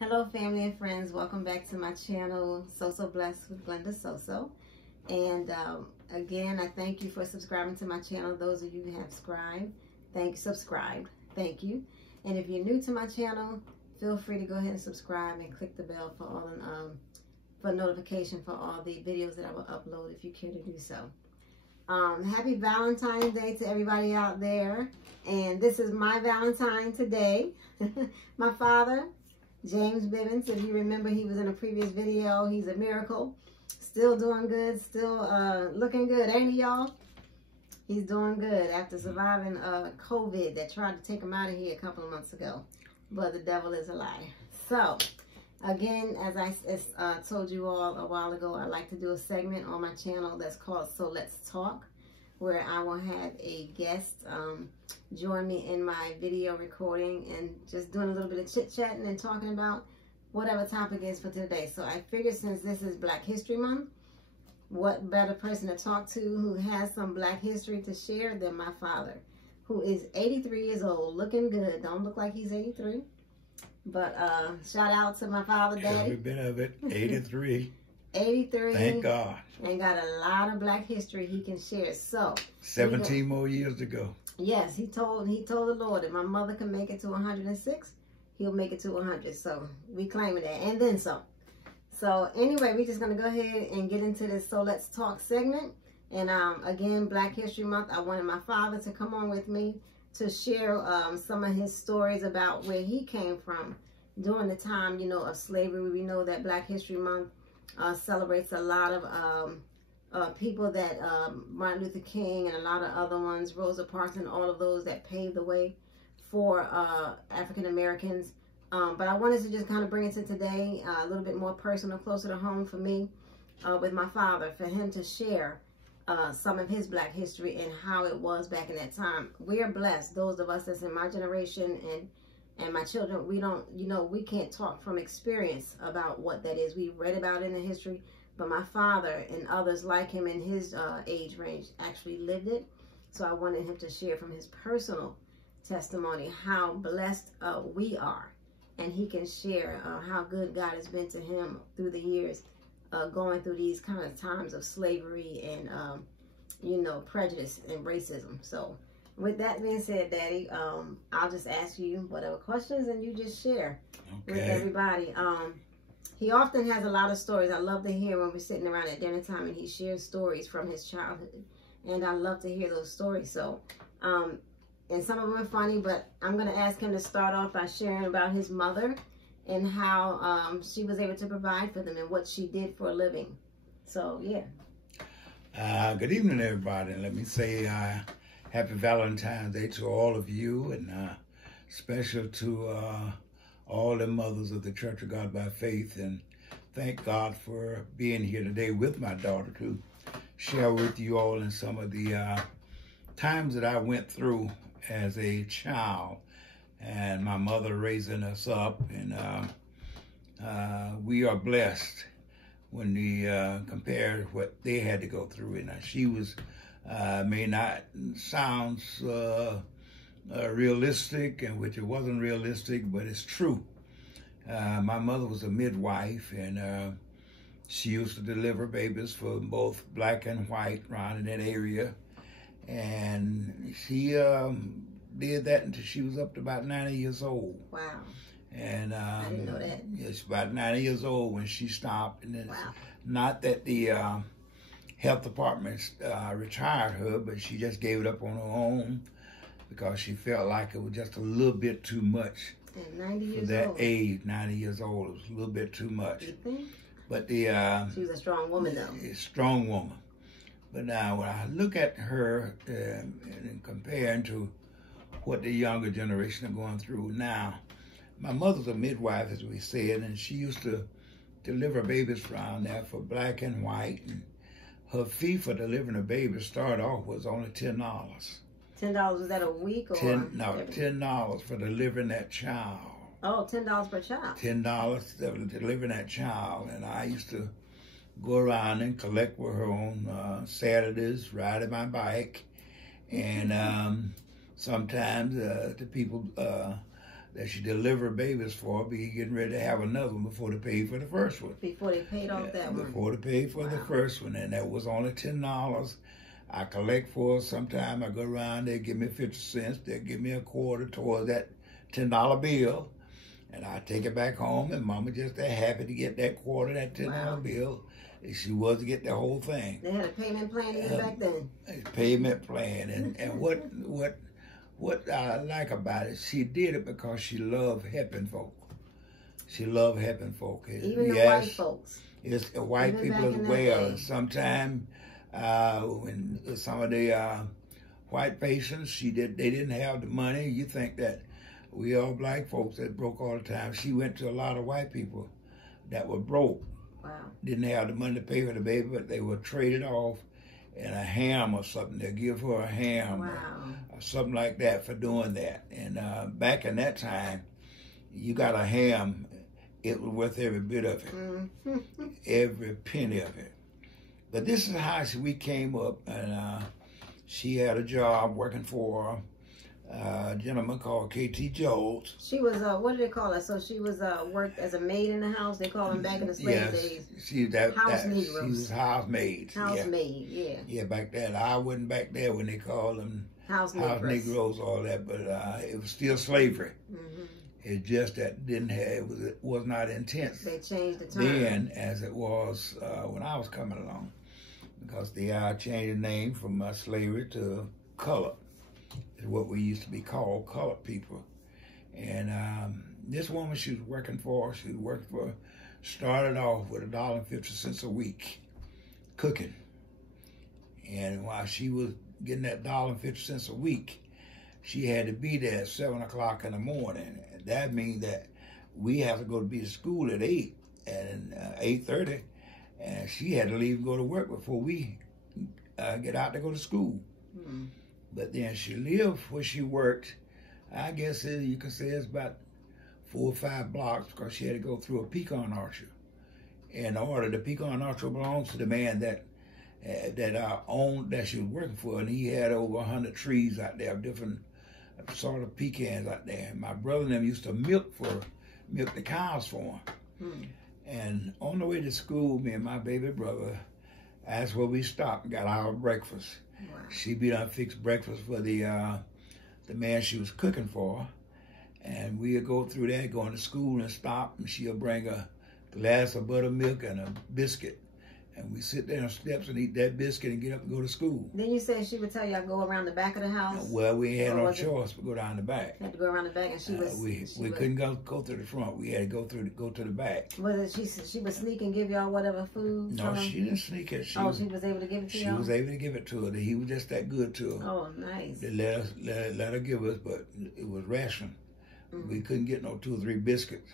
Hello family and friends, welcome back to my channel, So Blessed with Glenda Soso. And again, I thank you for subscribing to my channel. Those of you who have subscribed, thank you. And if you're new to my channel, feel free to go ahead and subscribe and click the bell for all for notification for all the videos that I will upload if you care to do so. Happy Valentine's Day to everybody out there. And this is my Valentine today. My father, James Bivens, if you remember, he was in a previous video. He's a miracle. Still doing good. Still looking good, ain't he, y'all? He's doing good after surviving COVID that tried to take him out of here a couple of months ago. But the devil is a lie. So, again, as I told you all a while ago, I like to do a segment on my channel that's called So Let's Talk, where I will have a guest join me in my video recording and just doing a little bit of chit-chatting and talking about whatever topic is for today. So I figured since this is Black History Month, what better person to talk to who has some Black history to share than my father, who is 83 years old, looking good. Don't look like he's 83. But shout out to my father, Daddy. Every bit of it, 83. 83. Thank God. And got a lot of Black history he can share. So 17 more years to go. Yes, he told the Lord that my mother can make it to 106, he'll make it to 100. So we claiming that, and then some. So anyway, we're just gonna go ahead and get into this So Let's Talk segment. And again, Black History Month, I wanted my father to come on with me to share some of his stories about where he came from during the time, you know, of slavery. We know that Black History Month celebrates a lot of people that Martin Luther King and a lot of other ones, Rosa Parks and all of those that paved the way for African Americans. But I wanted to just kind of bring it to today, a little bit more personal, closer to home for me, with my father, for him to share some of his Black history and how it was back in that time. We are blessed, those of us that's in my generation and my children. We don't, you know, we can't talk from experience about what that is. We read about it in the history, but my father and others like him in his age range actually lived it. So I wanted him to share from his personal testimony how blessed we are. And he can share how good God has been to him through the years, going through these kind of times of slavery and, you know, prejudice and racism. So with that being said, Daddy, I'll just ask you whatever questions and you just share with everybody. He often has a lot of stories. I love to hear when we're sitting around at dinner time and he shares stories from his childhood. And I love to hear those stories. So, and some of them are funny, but I'm going to ask him to start off by sharing about his mother and how she was able to provide for them and what she did for a living. So, yeah. Good evening, everybody. Let me say happy Valentine's Day to all of you, and special to all the mothers of the Church of God by Faith. And thank God for being here today with my daughter to share with you all in some of the times that I went through as a child and my mother raising us up. And we are blessed when we compare what they had to go through. And she was, may not sound realistic, and which it wasn't realistic, but it's true. My mother was a midwife, and she used to deliver babies for both black and white around in that area. And she did that until she was up to about 90 years old. Wow. And I didn't know that. It's about 90 years old when she stopped. And it's wow. Not that the health department retired her, but she just gave it up on her own because she felt like it was just a little bit too much. And 90 years for that old. age, 90 years old, it was a little bit too much. You think? But the she was a strong woman, though. A strong woman. But now when I look at her and comparing to what the younger generation are going through now, my mother's a midwife, as we said, and she used to deliver babies around there for black and white. And her fee for delivering a baby started off was only $10. $10, was that a week or? $10 for delivering that child. Oh, $10 per child. $10 for delivering that child. And I used to go around and collect with her on Saturdays, riding my bike. And sometimes the people that she delivered babies for, be getting ready to have another one before they paid for the first one. Before they paid off that one. Before they paid for the first one, and that was only $10. I collect for her. Sometime I go around, they give me 50 cents, they give me a quarter towards that $10 bill, and I take it back home, and Mama just that happy to get that quarter, that $10 bill. She was to get the whole thing. They had a payment plan even back then. A payment plan, and what I like about it, she did it because she loved helping folk. She loved helping folk. Even the white folks. It's white even people as well. And sometimes when some of the white patients, they didn't have the money. You think that we all black folks that broke all the time. She went to a lot of white people that were broke. Wow. Didn't have the money to pay for the baby, but they were traded off in a ham or something. They'll give her a ham or something like that for doing that. And back in that time, you got a ham, it was worth every bit of it, every penny of it. But this is how we came up, and she had a job working for a gentleman called K.T. Jones. She was, what do they call her? So she was worked as a maid in the house. They call them back in the slave days. She was housemaid. Housemaid, yeah. Yeah, back then. I wasn't back there when they called them house Negroes, all that, but it was still slavery. It just that didn't have, it was not intense. They changed the term. Then, as it was when I was coming along, because they changed the name from slavery to color. Is what we used to be called, colored people. And this woman she was working for, started off with $1.50 a week cooking. And while she was getting that $1.50 a week, she had to be there at 7 o'clock in the morning. And that means that we have to go to be to school at 8 and 8:30, and she had to leave and go to work before we get out to go to school. But then she lived where she worked. I guess you could say it's about 4 or 5 blocks, because she had to go through a pecan orchard. In order, the pecan orchard belongs to the man that owned, that she was working for, and he had over 100 trees out there, different sort of pecans out there. And my brother and them used to milk the cows for him. And on the way to school, me and my baby brother, that's where we stopped and got our breakfast. Wow. She be done fixed breakfast for the man she was cooking for, and we'd go through that, going to school and stop, and she'll bring a glass of buttermilk and a biscuit, and we sit there on the steps and eat that biscuit and get up and go to school. Then you said she would tell you to go around the back of the house? Well, we had no choice but go down the back. Had to go around the back, and we couldn't go to the front. We had to go to the back. Was it she would sneak and give y'all whatever food? No, she didn't sneak it. She was able to give it to y'all? She was able to give it to her. He was just that good to her. Oh, nice. They let her give us, but it was ration. We couldn't get no 2 or 3 biscuits.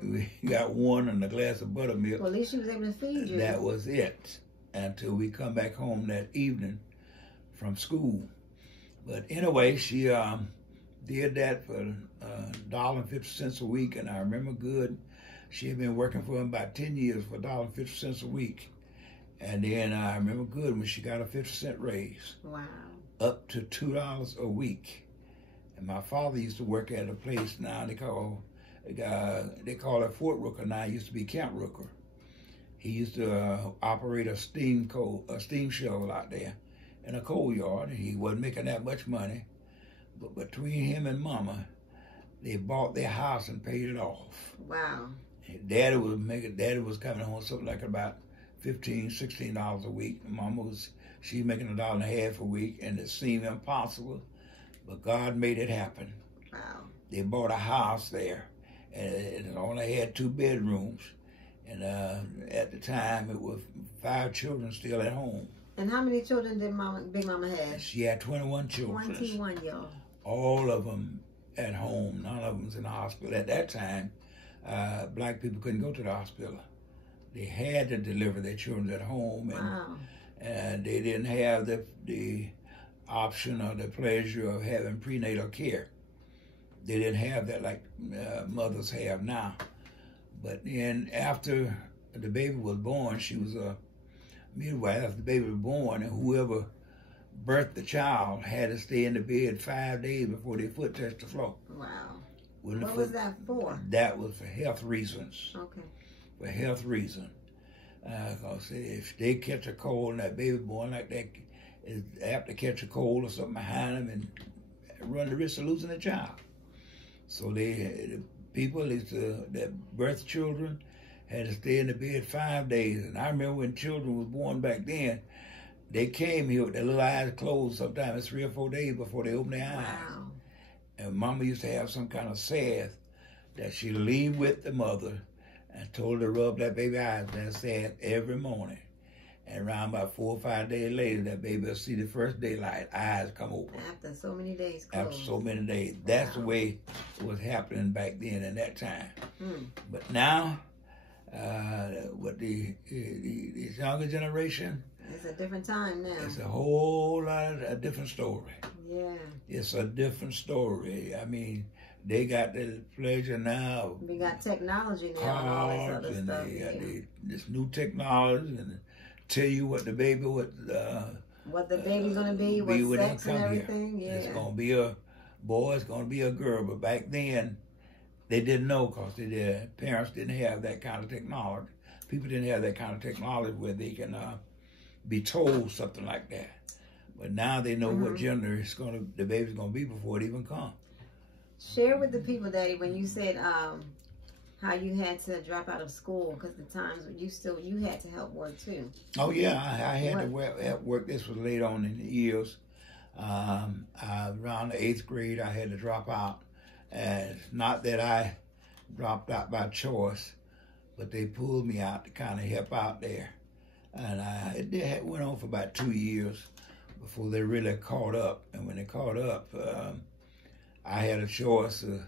We got one and a glass of buttermilk. Well, at least she was able to feed you. That was it, until we come back home that evening from school. But anyway, she did that for $1.50 a week, and I remember good. She had been working for him about 10 years for $1.50 a week. And then I remember good when she got a 50-cent raise. Wow. Up to $2 a week. And my father used to work at a place now they call it Fort Rooker. Now it used to be Camp Rooker. He used to operate a steam shovel out there in a coal yard. He wasn't making that much money, but between him and Mama, they bought their house and paid it off. Wow. Daddy was coming home something like about $15, $16 a week. Mama she was making $1.50 a week, and it seemed impossible, but God made it happen. Wow. They bought a house there, and it only had 2 bedrooms. And at the time, it was 5 children still at home. And how many children did Big Mama have? She had 21 children. 21, y'all. All of them at home. None of them was in the hospital. At that time, black people couldn't go to the hospital. They had to deliver their children at home. And, wow. And they didn't have the option or the pleasure of having prenatal care. They didn't have that like mothers have now. But then after the baby was born, she was a midwife. After the baby was born, and whoever birthed the child had to stay in the bed 5 days before their foot touched the floor. Wow. What was that for? That was for health reasons. Okay. For health reasons. Because if they catch a cold and that baby born like that is apt to catch a cold or something behind them and run the risk of losing a child. So the people, that birth children, had to stay in the bed 5 days. And I remember when children was born back then, they came here with their little eyes closed sometimes 3 or 4 days before they opened their eyes. Wow. And Mama used to have some kind of salve that she'd leave with the mother and told her to rub that baby eyes with that salve every morning. And around about 4 or 5 days later, that baby will see the first daylight, eyes come open. After so many days closed. After so many days. That's the way it was happening back then in that time. But now, with the younger generation, it's a different time now. It's a whole lot of a different story. Yeah. It's a different story. I mean, they got the pleasure now. We got technology now and all this other stuff. They got this new technology and tell you what the baby's gonna be, what sex and everything. Here. Yeah. It's gonna be a boy, it's gonna be a girl. But back then, they didn't know because their parents didn't have that kind of technology. People didn't have that kind of technology where they can be told something like that. But now they know what gender the baby's gonna be before it even comes. Share with the people, Daddy, when you said how you had to drop out of school because the times you had to help work too. Oh yeah, I had to help work. This was late on in the years. Around the 8th grade, I had to drop out. And it's not that I dropped out by choice, but they pulled me out to kind of help out there. And it went on for about 2 years before they really caught up. And when they caught up, I had a choice of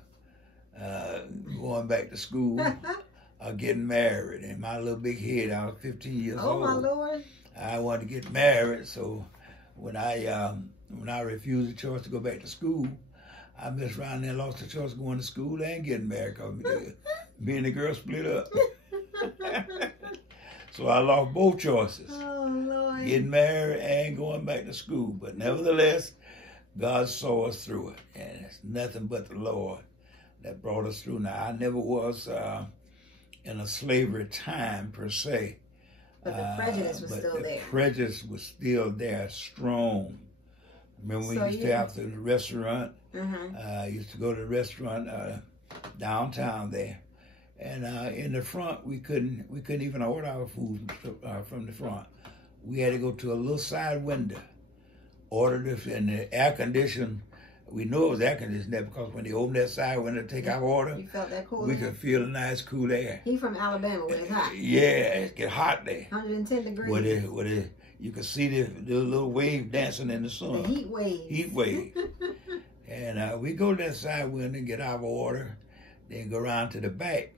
going back to school or getting married. And my little big head, I was 15 years old. Oh, my Lord. I wanted to get married. So when I refused the choice to go back to school, I messed around and lost the choice of going to school and getting married because me and the girl split up. So I lost both choices. Oh, Lord. Getting married and going back to school. But nevertheless, God saw us through it. And it's nothing but the Lord that brought us through. Now, I never was in a slavery time per se. But the prejudice was still there. The prejudice was still there, strong. Remember we used to have to the restaurant. I used to go to the restaurant downtown there, and in the front we couldn't even order our food from the front. We had to go to a little side window, order this, and the air conditioning. We knew it was air conditioned there because when they opened that side window to take our order, you felt that cool we air? could feel the nice cool air. He from Alabama where it's hot. Yeah, it get hot there. 110 degrees. You could see the little wave dancing in the sun. The heat wave. Heat wave. And we go to that side window and get our order, then go around to the back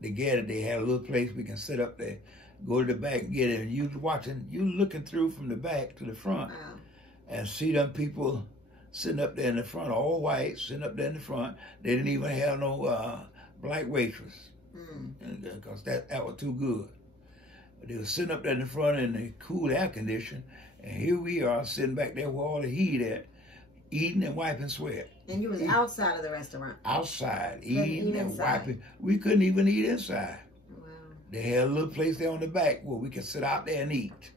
to get it. They had a little place we can sit up there, go to the back and get it. And you looking through from the back to the front and see them people sitting up there in the front, all white, sitting up there in the front. They didn't even have no black waitress because that was too good. But they were sitting up there in the front in the cool air condition, and here we are sitting back there with all the heat at, eating and wiping sweat. And you was outside of the restaurant? Outside, eating and wiping. We couldn't even eat inside. Wow. They had a little place there on the back where we could sit out there and eat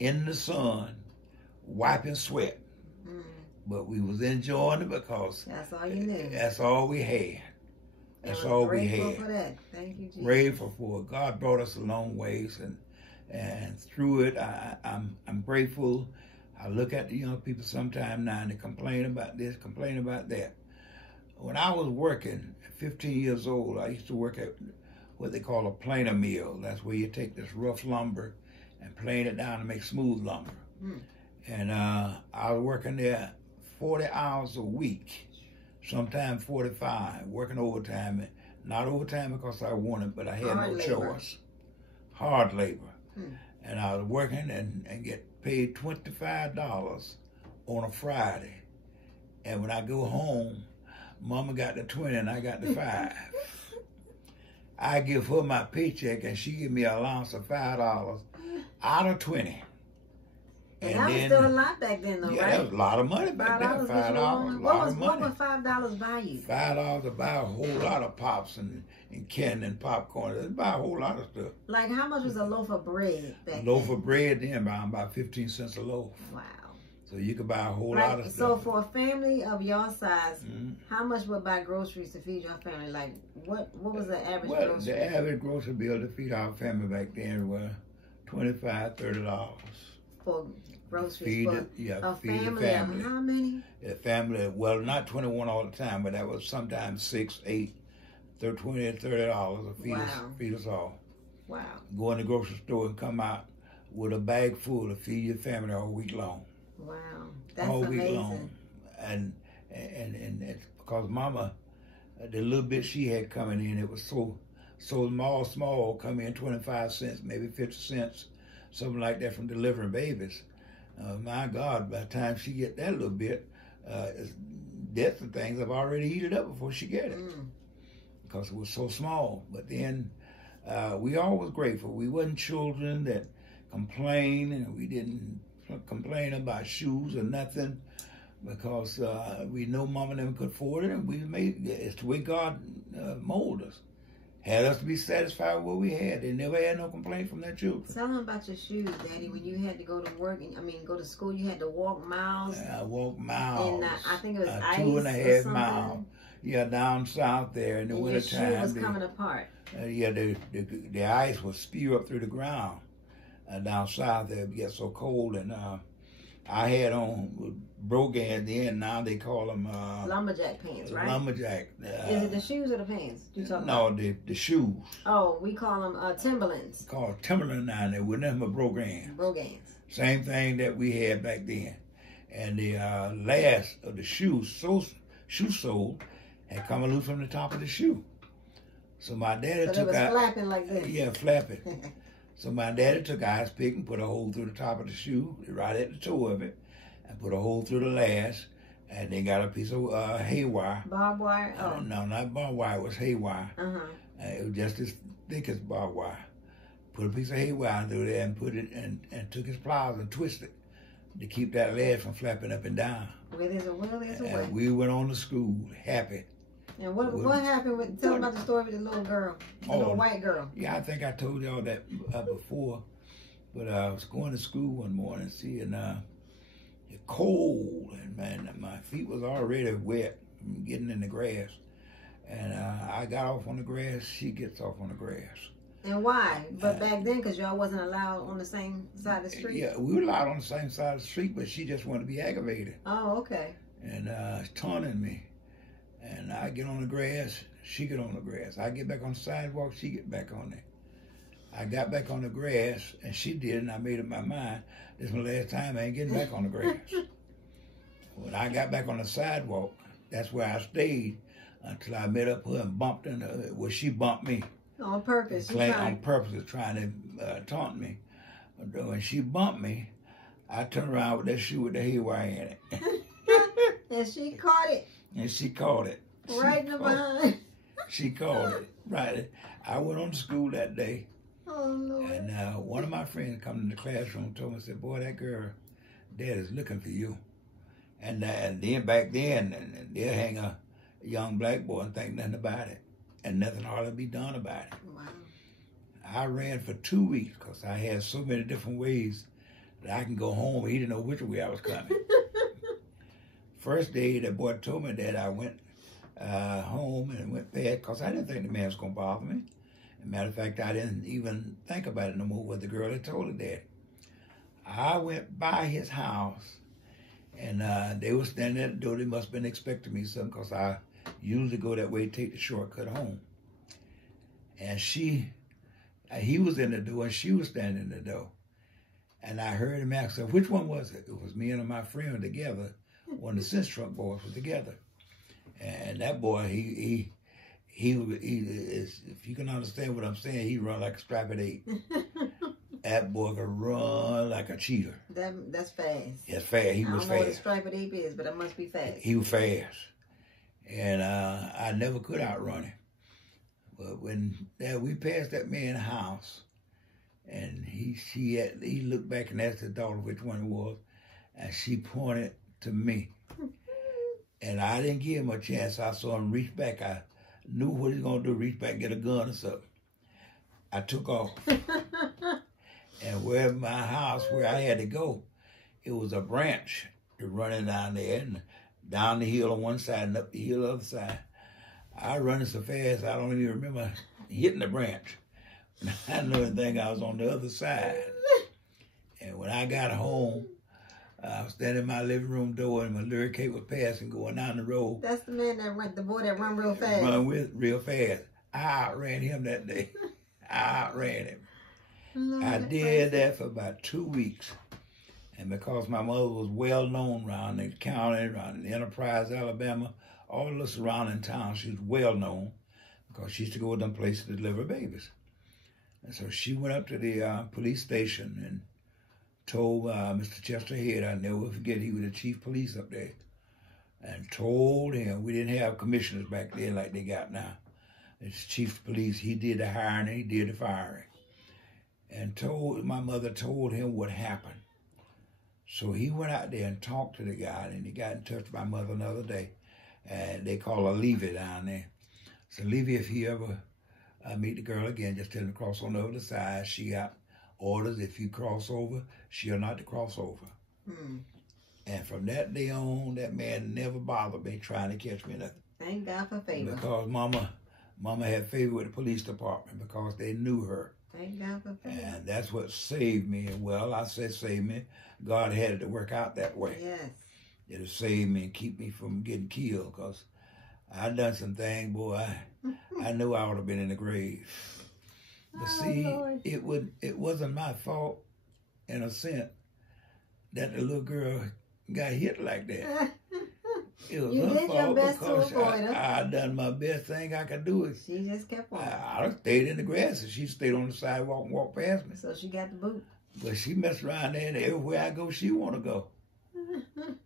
in the sun, wiping sweat. But we was enjoying it because that's all you knew. That's all we had. That's all we had. Grateful for that. Thank you, Jesus. Grateful for it. God brought us a long ways, and through it, I'm grateful. I look at the young people sometime now and they complain about this, complain about that. When I was working at 15 years old, I used to work at what they call a planer mill. That's where you take this rough lumber and plane it down to make smooth lumber. And I was working there 40 hours a week, sometimes 45, working overtime. Not overtime because I wanted, but I had no choice. Hard labor. And I was working and get paid $25 on a Friday. And when I go home, Mama got the 20 and I got the 5. I give her my paycheck and she give me an allowance of $5 out of 20. And that was still a lot back then, though, yeah, right? that was a lot of money back then. $5, What would $5 buy you? $5 to buy a whole lot of pops and candy and popcorn. It'd buy a whole lot of stuff. Like, how much was a loaf of bread back then? A loaf of bread then about 15 cents a loaf. Wow. So you could buy a whole lot of stuff. So for a family of your size, how much would buy groceries to feed your family? Like, what was the average grocery? The average grocery bill to feed our family back then was $25, $30. For groceries feed for a family of how many? A family, well, not 21 all the time, but that was sometimes 6, 8, $20 to $30 to feed us all. Wow. Go in the grocery store and come out with a bag full to feed your family all week long. Wow, that's all amazing. Week long. And it's because Mama, the little bit she had coming in, it was so small, come in 25 cents, maybe 50 cents, something like that from delivering babies. My God, by the time she get that little bit, deaths and things have already heated up before she get it. Because it was so small. But then we always grateful. We wasn't children that complained, and we didn't complain about shoes or nothing, because we know Mama and them could afford it, and we made it's the way God molded us. Had us to be satisfied with what we had. They never had no complaint from their children. Tell them about your shoes, Daddy. When you had to go to work, go to school, you had to walk miles. I walked miles. And I think it was ice 2.5 miles. Yeah, down south there in the wintertime. Your shoe was coming apart. The ice would spew up through the ground. Down south there, it gets so cold, and I had on Brogans then. Now they call them lumberjack pants, right? Lumberjack. Is it the shoes or the pants? The shoes. Oh, we call them Timberlands. Called Timberland now. They were nothing but Brogans. Brogans. Same thing that we had back then, and the last of the shoe sole had come loose from the top of the shoe. So my daddy took out. Flapping like this. Yeah, flapping. So my daddy took an ice pick and put a hole through the top of the shoe, right at the toe of it, and put a hole through the last, and they got a piece of hay wire. Barbed wire? Oh. No, not barbed wire. It was hay wire. It was just as thick as barbed wire. Put a piece of hay wire through there and put it and took his pliers and twisted to keep that last from flapping up and down. Where there's a will, there's a way. And we went on to school happy. And what happened tell about the story with the little girl, the little white girl. Yeah, I think I told y'all that before, but I was going to school one morning, seeing it cold, and man, my feet was already wet from getting in the grass, and I got off on the grass, she gets off on the grass. And why? But back then, because y'all wasn't allowed on the same side of the street? Yeah, we were allowed on the same side of the street, but she just wanted to be aggravated. Oh, okay. And taunting me. And I get on the grass, she get on the grass. I get back on the sidewalk, she get back on it. I got back on the grass, and she did, and I made up my mind, this is my last time, I ain't getting back on the grass. When I got back on the sidewalk, that's where I stayed until I met up with her and bumped into her. Well, she bumped me. On purpose. On purpose, trying to taunt me. But when she bumped me, I turned around with that shoe with the haywire in it. And she caught it. And she caught it. Right in the behind. She caught it. Right. I went on to school that day. Oh, Lord. And one of my friends come in the classroom told me, said, boy, that girl, Dad is looking for you. And then back then, they'll hang a young black boy and think nothing about it. And nothing hardly be done about it. Wow. I ran for 2 weeks because I had so many different ways that I can go home. He didn't know which way I was coming. First day, that boy told me that I went home and went bad because I didn't think the man was going to bother me. As a matter of fact, I didn't even think about it no more what the girl had told her dad. I went by his house, and they were standing at the door. They must have been expecting me something because I usually go that way, take the shortcut home. And he was in the door, and she was standing in the door. And I heard him ask her, which one was it? It was me and my friend together. One of the cinch truck boys were together. And that boy, he is, if you can understand what I'm saying, he run like a striped 8. That boy could run like a cheater. That's fast. That's fast. He was fast. I don't know what a striped 8 is, but it must be fast. He was fast. And I never could outrun him. But when we passed that man's house, And he looked back and asked his daughter which one it was, and she pointed to me. And I didn't give him a chance. I saw him reach back. I knew what he was going to do, reach back and get a gun or something. I took off. And where my house, where I had to go, it was a branch running down there, and down the hill on one side and up the hill on the other side. I running so fast, I don't even remember hitting the branch. I knew anything, I was on the other side. And when I got home, I was standing in my living room door, and my Larry K was passing, going down the road. That's the man the boy that run real fast. Real fast. I outran him that day. I outran him. Lord, I did that for about 2 weeks. And because my mother was well known around the county, around Enterprise, Alabama, all the surrounding towns, she was well known because she used to go to them places to deliver babies. And so she went up to the police station and told Mr. Chester Head, I never forget, he was the chief police up there, and told him, we didn't have commissioners back then like they got now. As chief of police, he did the hiring and he did the firing. And my mother told him what happened. So he went out there and talked to the guy, and he got in touch with my mother another day, and they call her Levy down there. So Levy, if he ever meet the girl again, just tell him to cross on the other side. She got orders, if you cross over, she'll not to cross over. And from that day on, that man never bothered me trying to catch me nothing. Thank God for favor. Because Mama had favor with the police department because they knew her. Thank God for favor. And that's what saved me. Well, I said saved me. God had it to work out that way. Yes. It'll save me and keep me from getting killed, because I done some things, boy, I knew I would have been in the grave. But see, Lord. it wasn't my fault, in a sense, that the little girl got hit like that. It was her fault because I done my best thing I could do. She just kept on. I stayed in the grass, and she stayed on the sidewalk and walked past me. So she got the boot. But she messed around there, and everywhere I go, she want to go.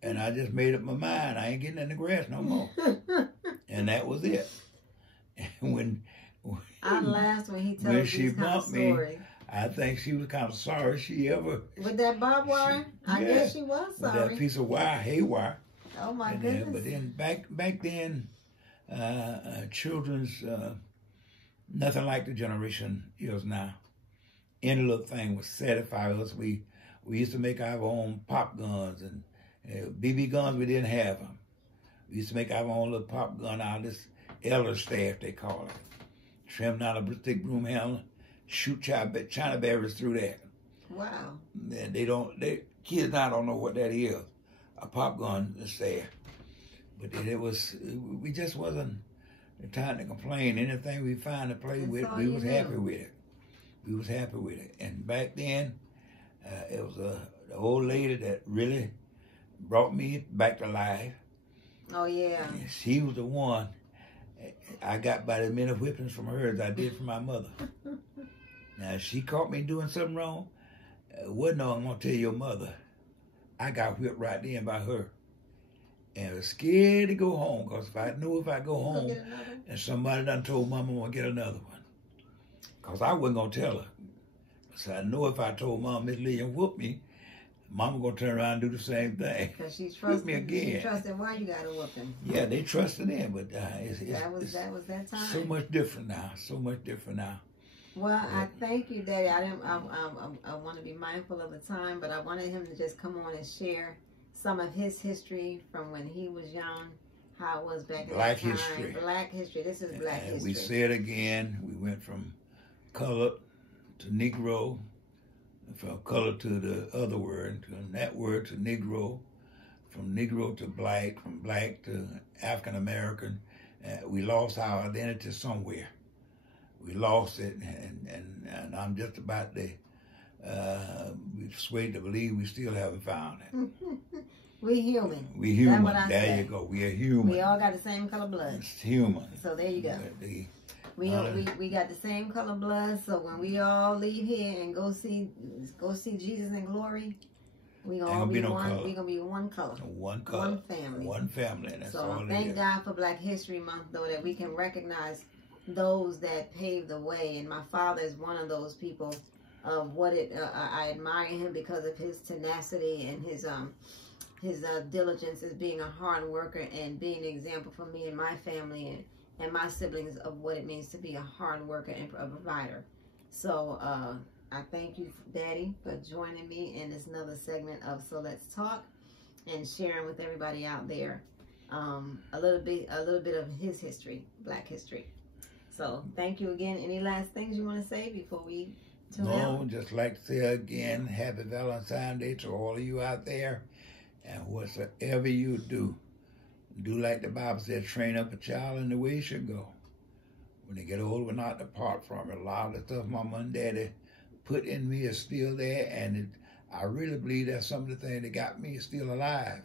And I just made up my mind, I ain't getting in the grass no more. And that was it. And I laughed when he told me these kind of stories. I think she was kind of sorry she ever... With that barbed wire? I guess she was sorry. With that piece of wire, haywire. Oh my goodness. But then back then, children's, nothing like the generation is now. Any little thing would satisfy us. We used to make our own pop guns, and BB guns, we didn't have them. We used to make our own little pop gun out of this elder staff, they call it. Trim down a thick broom handle, shoot China berries through that. Wow. And kids now don't know what that is. A pop gun is there. But we just wasn't the time to complain. Anything we find to play with, we was happy with it. We was happy with it. And back then, it was the old lady that really brought me back to life. Oh, yeah. And she was the one. I got about as many whippings from her as I did from my mother. Now, if she caught me doing something wrong, I'm going to tell your mother. I got whipped right then by her. And I was scared to go home, because if I go home and somebody done told Mama I'm going to get another one. Because I wasn't going to tell her. So I know if I told Mom Miss Lillian whooped me, Mama going to turn around and do the same thing. Because she trusted me again. She trusted why you got to whoop him. Yeah, they trusted him, but that was that time. So much different now. So much different now. Well, I thank you, Daddy. I want to be mindful of the time, but I wanted him to just come on and share some of his history from when he was young, how it was back in that time. History. Black history. This is black history. We say it again. We went from colored to Negro, from color to the other word, from that word to Negro, from Negro to black, from black to African American. We lost our identity somewhere. We lost it, and I'm just about to persuaded to believe we still haven't found it. We human. We human. There you go. We are human. We all got the same color blood. It's human. So there you go. We got the same color blood. So when we all leave here and go see Jesus in glory, we gonna all be one. We gonna be one color. One color. One family. One family. That's all it is. Thank God for Black History Month, though, that we can recognize those that paved the way. And my father is one of those people of what it. I admire him because of his tenacity and his diligence as being a hard worker and being an example for me and my family and my siblings of what it means to be a hard worker and a provider. So I thank you, Daddy, for joining me in this another segment of So Let's Talk and sharing with everybody out there a little bit of his history, Black history. So thank you again. Any last things you want to say before we tune out? No, just like to say again, happy Valentine's Day to all of you out there. And whatsoever you do like the Bible says, train up a child in the way he should go. When they get old, we're not to depart from it. A lot of the stuff Mama and Daddy put in me is still there, and I really believe that's some of the things that got me still alive.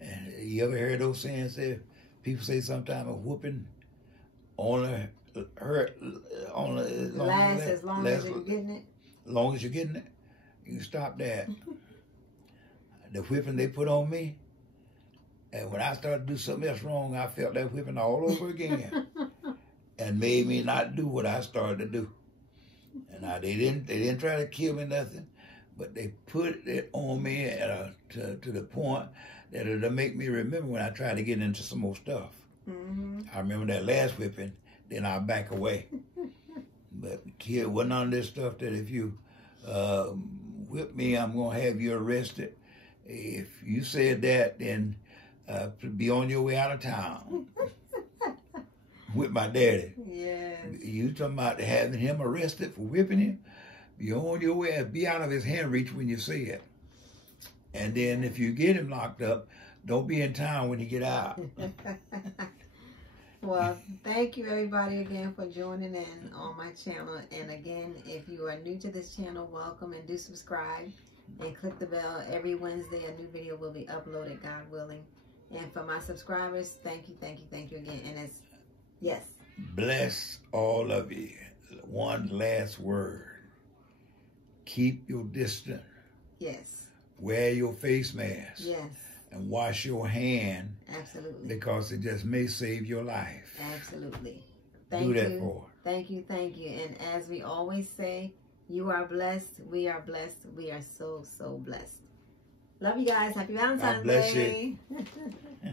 And you ever heard those sayings that people say sometimes a whooping only hurt as long as you're getting it? As long as you're getting it, you can stop that. The whipping they put on me, and when I started to do something else wrong, I felt that whipping all over again, and made me not do what I started to do. And they didn't try to kill me nothing, but they put it on me to the point that it'll make me remember when I try to get into some more stuff. Mm-hmm. I remember that last whipping, then I'll back away. But kid, wasn't none of this stuff that if you whip me, I'm gonna have you arrested. If you said that, then be on your way out of town with my daddy. Yes. You talking about having him arrested for whipping him? Be on your way, be out of his hand reach when you see it. And then if you get him locked up, don't be in town when he get out. Well, thank you everybody again for joining in on my channel. And again, if you are new to this channel, welcome, and do subscribe and click the bell. Every Wednesday a new video will be uploaded, God willing. And for my subscribers, thank you again. And it's yes, bless all of you. One last word: keep your distance. Yes. Wear your face mask. Yes. And wash your hand. Absolutely. Because it just may save your life. Absolutely. Do that for. Thank you. And as we always say, you are blessed. We are blessed. We are so blessed. Love you guys. Happy Valentine's Day. God bless you.